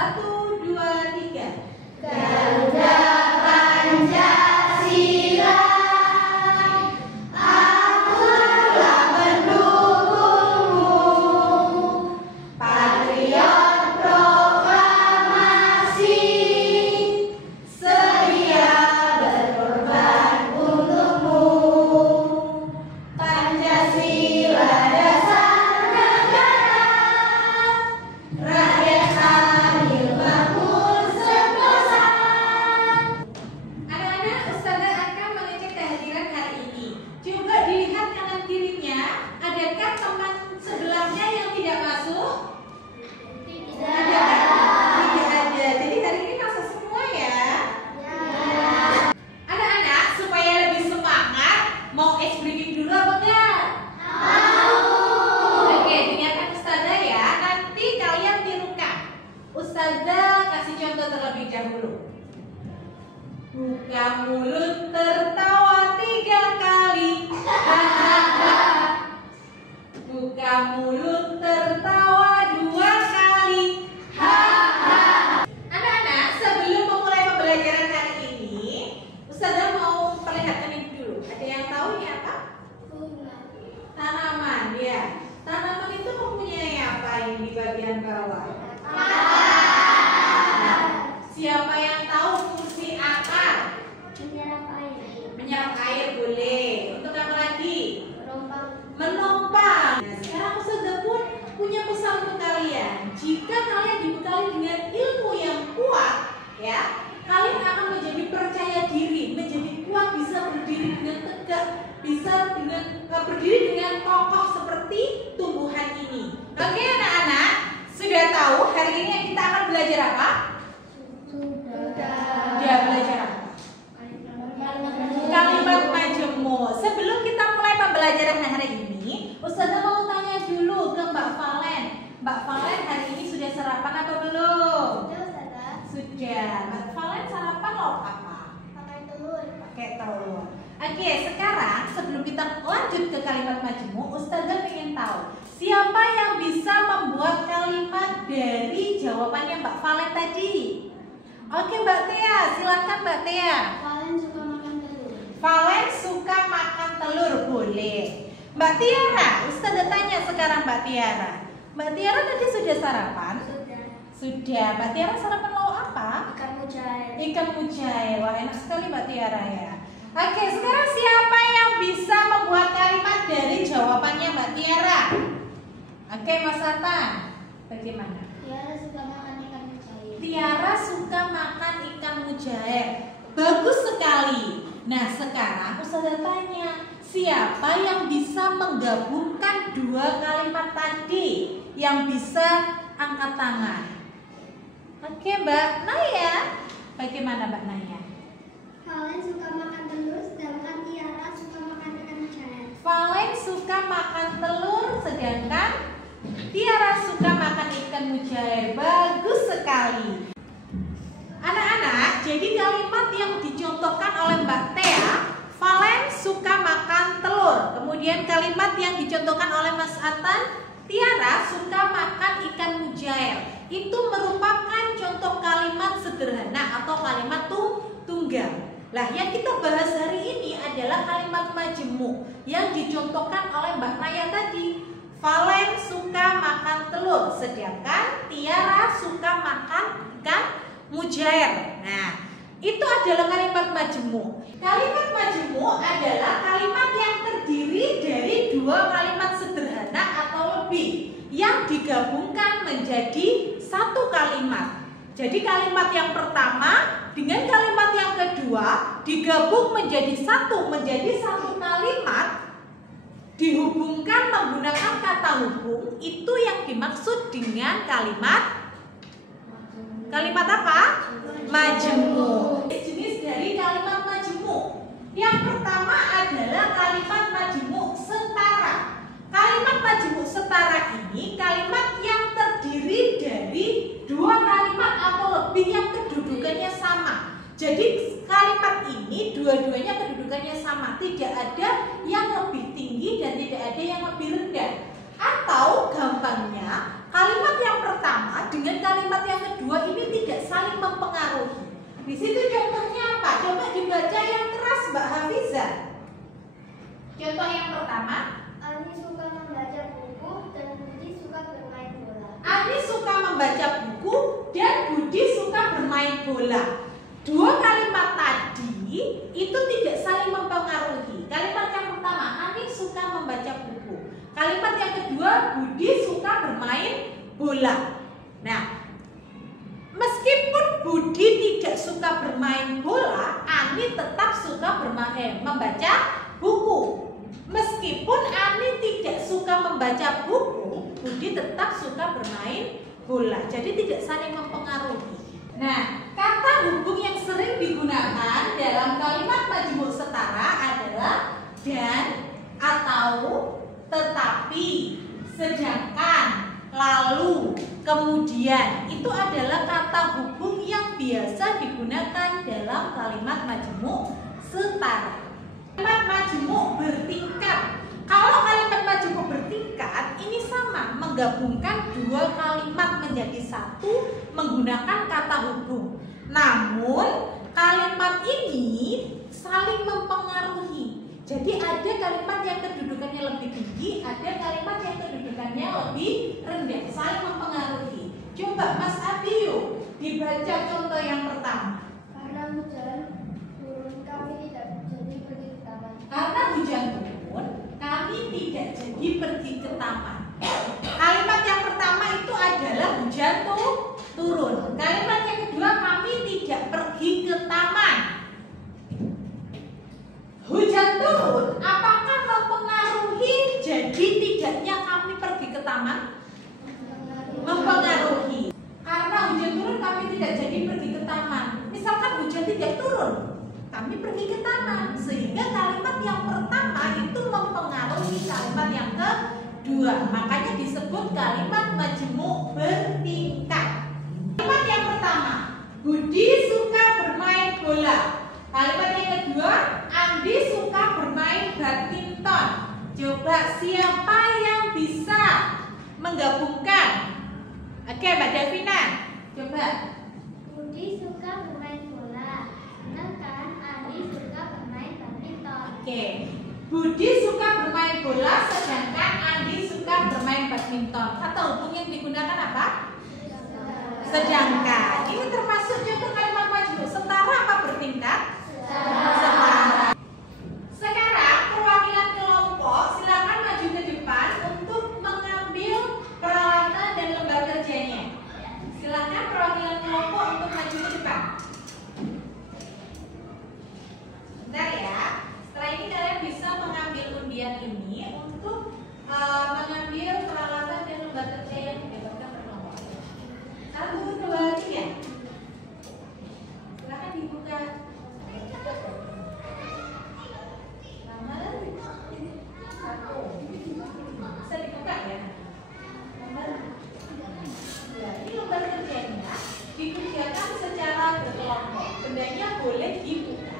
1, 2, 3. Garuda Pancasila, akulah pendukungmu, patriot proklamasi, sedia berkorban untukmu. Pancasila dasar negara, rakyat adil makmur sentosa. Anak-anak, Ustazah akan mengecek kehadiran hari ini. Coba dilihat kanan kirinya, adakah teman sebelahnya yang tidak masuk? Ada? Tidak ada. Jadi hari ini masuk semua ya. Anak-anak, supaya lebih semangat, mau ice breaking dulu apa enggak? Oke, dengarkan Ustazah ya. Nanti kalian tirukan. Ustazah kasih contoh terlebih dahulu. Buka mulut tertawa 3 kali. Hahaha. Buka mulut tertawa 2 kali. Hahaha. Anak-anak, sebelum memulai pembelajaran hari ini, Ustazah mau perlihatkan ini dulu. Ada yang tahu ini apa? Tanaman ya. Tanaman itu mempunyai apa ini di bagian bawah? Siapa yang tahu fungsi akar? Menyerap air boleh. Untuk apa lagi? Menumpang. Nah, sekarang Ustazah pun punya pesan untuk kalian. Jika kalian dibekali dengan ilmu yang kuat, ya, kalian akan menjadi percaya diri, menjadi kuat, bisa berdiri dengan tegak, bisa berdiri dengan kokoh seperti tumbuhan ini. Oke anak-anak, sudah tahu hari ini kita akan belajar apa? Sudah belajar apa? Kalimat majemuk. Sebelum kita mulai pembelajaran hari ini, Ustazah mau tanya dulu ke Mbak Valen. Mbak Valen hari ini sudah sarapan apa belum? Sudah. Mbak Valen sarapan lauk apa? Pakai telur. Oke, sekarang sebelum kita lanjut ke kalimat majemuk, Ustazah ingin tahu siapa yang bisa membuat kalimat dari jawabannya Mbak Valen tadi? Oke, Mbak Tia, silakan Mbak Tia. Valen suka makan telur, boleh. Mbak Tiara, Ustazah tanya sekarang Mbak Tiara. Mbak Tiara tadi sudah sarapan? Sudah. Mbak Tiara sarapan lauk apa? Ikan mujair. Wah, enak sekali Mbak Tiara ya. Oke, sekarang siapa yang bisa membuat kalimat dari jawabannya Mbak Tiara? Oke, Mas Atan, bagaimana? Tiara suka makan ikan mujair. Bagus sekali. Nah, sekarang Ustazah tanya, siapa yang bisa menggabungkan 2 kalimat tadi? Yang bisa angkat tangan. Oke, Mbak Naya. Bagaimana Mbak Naya? Valen suka makan telur, sedangkan Tiara suka makan ikan mujair. Valen suka makan telur, sedangkan Tiara suka makan ikan mujair. Bagus sekali. Anak-anak, jadi kalimat yang dicontohkan oleh Mbak Tea, Valen suka makan telur. Kemudian kalimat yang dicontohkan oleh Mas Atan, Tiara suka makan ikan mujair. Itu merupakan contoh kalimat sederhana atau kalimat tunggal. Lah, yang kita bahas hari ini adalah kalimat majemuk yang dicontohkan oleh Mbak Naya tadi. Valen suka makan telur, sedangkan Tiara suka makan ikan mujair. Nah, itu adalah kalimat majemuk. Kalimat majemuk adalah kalimat yang terdiri dari 2 kalimat sederhana atau lebih yang digabungkan menjadi 1 kalimat. Jadi kalimat yang pertama dengan kalimat yang kedua digabung menjadi satu kalimat, dihubungkan menggunakan kata hubung. Itu yang dimaksud dengan kalimat apa? Majemuk. Jenis dari kalimat majemuk. Yang pertama adalah kalimat majemuk setara. Kalimat majemuk setara ini kalimat yang terdiri dari 2 kalimat atau lebih yang kedudukannya sama. Jadi kalimat ini dua-duanya kedudukannya sama, tidak ada yang lebih tinggi dan tidak ada yang lebih rendah. Atau gampangnya, kalimat yang pertama dengan kalimat yang kedua ini mempengaruhi. Di situ contohnya apa? Coba dibaca yang keras Mbak Hafizah. Contoh yang pertama, Ani suka membaca buku dan Budi suka bermain bola. Ani suka membaca buku dan Budi suka bermain bola. Dua kalimat tadi itu tidak saling mempengaruhi. Kalimat yang pertama, Ani suka membaca buku. Kalimat yang kedua, Budi suka bermain bola. Nah, meskipun Budi tidak suka bermain bola, Ani tetap suka membaca buku. Meskipun Ani tidak suka membaca buku, Budi tetap suka bermain bola. Jadi tidak saling mempengaruhi. Nah, kata hubung yang sering digunakan dalam kalimat majmuk setara adalah dan, atau, tetapi, sedangkan, lalu, kemudian. Itu adalah kata hubung yang biasa digunakan dalam kalimat majmuk setara. Kalimat majmuk bertingkat. Kalau kalimat majmuk bertingkat, ini sama, menggabungkan dua kalimat menjadi satu menggunakan kata hubung. Namun, kalimat ini saling mempengaruhi. Jadi ada kalimat yang kedudukannya lebih tinggi, ada kalimat yang kedudukannya lebih rendah, saling mempengaruhi. Coba Mas Abiyu dibaca contoh yang pertama. Karena hujan turun, kami tidak jadi pergi ke taman. Karena hujan turun, kami tidak jadi pergi ke taman. Kalimat yang pertama itu adalah hujan turun. Kalimat yang kedua, kami tidak pergi ke taman. Hujan turun, apakah mempengaruhi jadi tidaknya kami pergi ke taman? Mempengaruhi. Karena hujan turun, kami tidak jadi pergi ke taman. Misalkan hujan tidak turun, kami pergi ke taman. Sehingga kalimat yang pertama itu mempengaruhi kalimat yang kedua. Makanya disebut kalimat majmuk bertingkat. Kalimat yang pertama, Budi suka bermain bola. Kalimat yang kedua, Andi suka bermain badminton. Coba siapa yang bisa menggabungkan? Oke, Mbak Davina, coba. Budi suka bermain bola, sedangkan Andi suka bermain badminton. Oke, Budi suka bermain bola, sedangkan Andi suka bermain badminton. Kata hubung yang digunakan apa? Sedangkan. Ini termasuk contoh kalimat majmuk setara apa bertingkat? Setara. Sekarang perwakilan kelompok silakan maju ke depan untuk mengambil peralatan dan lembar kerjanya. Silakan perwakilan kelompok untuk maju ke depan. Bentar ya. Setelah ini kalian bisa mengambil undian ini untuk mengambil peralatan dan lembar kerja yang didapatkan per kelompok. 1, 2, 3. Silakan dibuka. Nomor 1. Bisa dibuka ya. Nomor 2. Ini lembar kerjanya dikerjakan secara berkelompok. Bendanya boleh dibuka.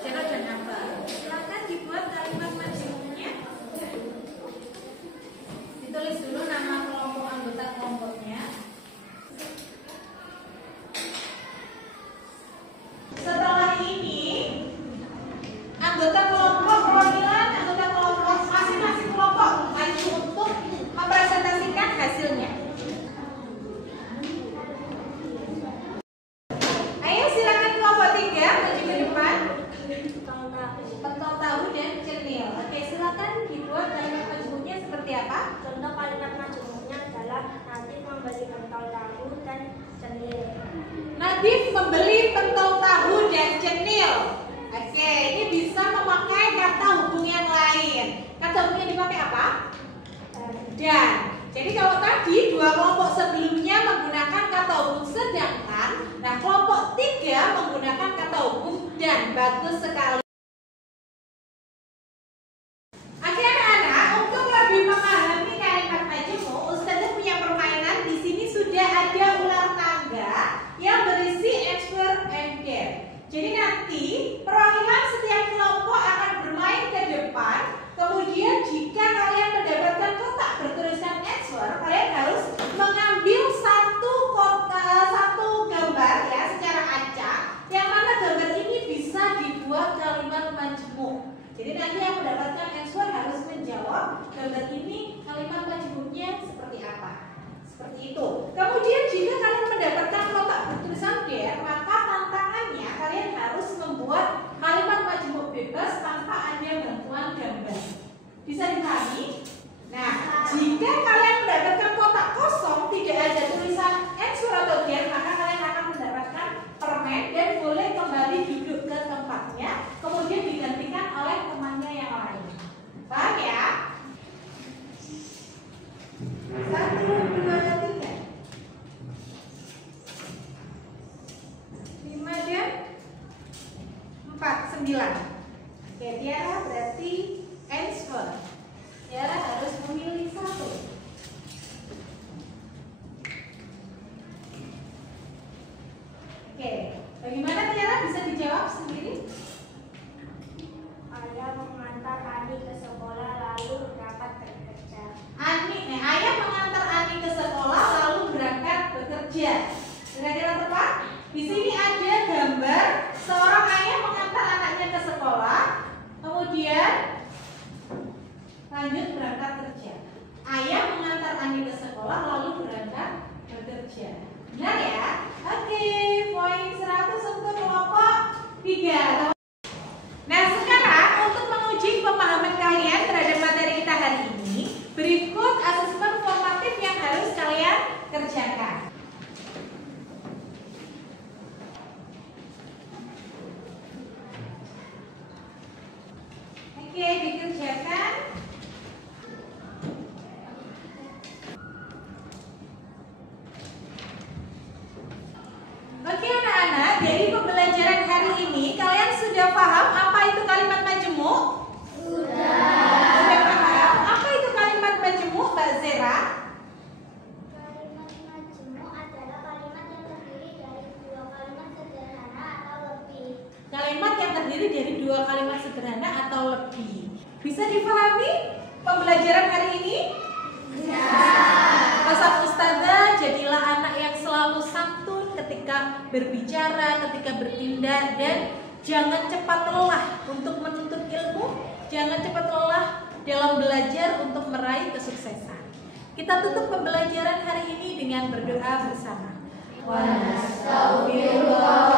Cerah dan apa? Silakan dibuat kalimat majmuknya. Ditulis dulu nama kelompok anggota kelompoknya. Setelah ini anggota kelompok perwakilan anggota kelompok masing-masing kelompok maju untuk mempresentasikan hasilnya. Ayo silakan kelompok 3 maju ke depan. Pentol tahu dan cenil. Oke, silakan dibuat kalimat majmuknya seperti apa? Contoh kalimat majmuknya adalah Nadif membeli pentol tahu dan cenil. Nadif membeli pentol tahu dan cenil. Oke, ini bisa memakai kata hubung yang lain. Kata hubung yang dipakai apa? Dan. Jadi kalau tadi dua kelompok sebelumnya menggunakan kata hubung sedangkan, nah kelompok 3 menggunakan kata hubung dan. Bagus sekali. Oke anak-anak, untuk lebih memahami kalimat majmuk, Ustazah punya permainan. Di sini sudah ada ular tangga yang berisi answer and dare. Jadi nanti perwakilan setiap kelompok akan bermain ke depan. Kemudian jika kalian mendapatkan kotak bertuliskan answer, kalian harus mengambil satu gambar ini kalimat majmuknya seperti apa. Seperti itu. Kemudian jika kalian mendapatkan kotak bertulisan der, maka tantangannya kalian harus membuat kalimat majmuk bebas tanpa ada bantuan gambar. Bisa dipahami? Nah, jika kalian mendapatkan kotak kosong tidak ada tulisan answer atau der, maka kalian akan mendapatkan permen dan boleh kembali duduk ke tempatnya, kemudian digantikan oleh temannya yang lain. Paham ya? 1, 2, 3, 5 dan 4, 9. Oke, Tiara berarti answer. Tiara harus memilih 1. Oke, bagaimana Tiara bisa dijawab sendiri? Ayah mengantar Ani ke sekolah lalu berangkat bekerja. Ayah mengantar Ani ke sekolah lalu berangkat bekerja. Kira-kira tepat? Di sini ada gambar seorang ayah mengantar anaknya ke sekolah, kemudian lanjut berangkat kerja. Ayah mengantar Ani ke sekolah lalu berangkat bekerja. Benar ya? Oke, poin 100 untuk kelompok 3. Nah, sekarang untuk menguji pemahaman kalian terhadap materi kita hari ini, berikut asesmen formatif yang harus kalian kerjakan. Oke, dikerjakan. Oke anak-anak, dari pembelajaran hari ini kalian sudah paham apa itu kalimat majmuk? Sudah paham? Apa itu kalimat majmuk, Mbak Zera? Kalimat majmuk adalah kalimat yang terdiri dari 2 kalimat sederhana atau lebih. Kalimat yang terdiri dari 2 kalimat sederhana atau lebih. Bisa dipahami pembelajaran hari ini? Bisa. Pesan Ustazah, jadilah anak yang selalu santun ketika berbicara, ketika bertindak, dan jangan cepat lelah untuk menuntut ilmu, jangan cepat lelah dalam belajar untuk meraih kesuksesan. Kita tutup pembelajaran hari ini dengan berdoa bersama. Wa nastaghfirullah